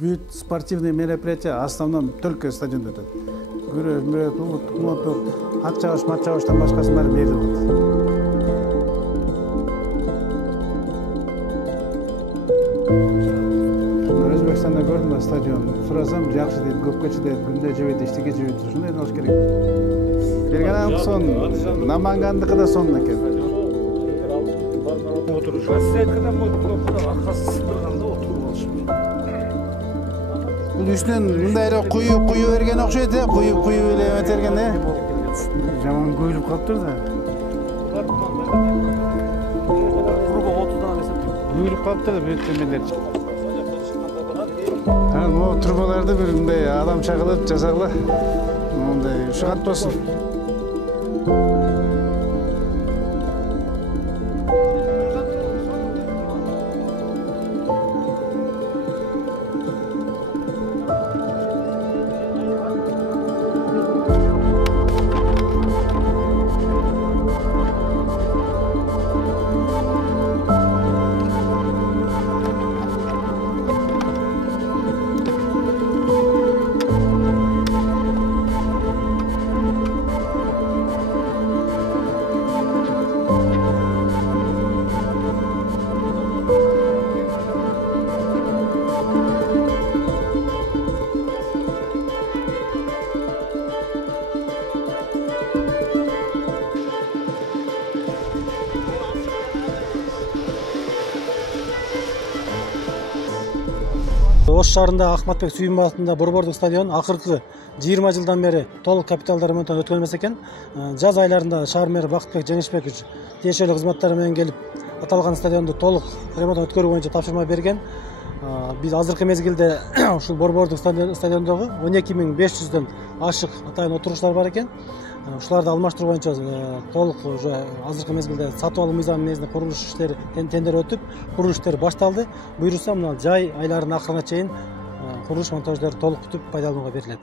бүт спортивный мероприятия основном только стадионда өтөт. Күрөш, ат чабыш, мат чабыштан башкасын баары берилип атат. Өзбекстанда көрдүм стадион. Сурасам, жакшы дейт, көпкө чыдайт, күндө жебейт, эчтеке жебейт. Ушундай болуш керек. Берген сон, Намангандыкы да сонун экен. Россиякадан аркасы сыдырганда отуруп алышып. Бул үстүнөн мындай эле куюп берген окшойт, куюп эле эметерген, Жаман көйүлүп калыптыр да. Курба 30дан эсептейт. Көйүлүп калыптыр да бүт эмелер. Могу трубаларды бир мындай адамча кылып жасагыла. Мындай шыгат болсун. Ош шаарында Ахматбек Сүйүмбаев атындагы борбордук стадион акыркы 20 жылдан бери толук капиталдуу ремонттон өткөн эмес экен. Жаз айларында шаар мэри Бактыбек Жеңишбекович тиешелүү кызматтары менен келип, аталган стадионду толук ремонттон өткөрүү боюнча тапшырма берген. Биз азыркы мезгилде ушул борбордук стадиондогу 12.500дөн ашык атайын отургучтар бар экен. Ушуларды алмаштыруу боюнча толук уже азыркы мезгилде сатып алуу мыйзамы негизинде курулуш иштери тендер өтүп, курулуш иштери башталды. Буюрса мына жай айларынын акырына чейин курулуш монтаждары толук бүтүп пайдаланууга берилет.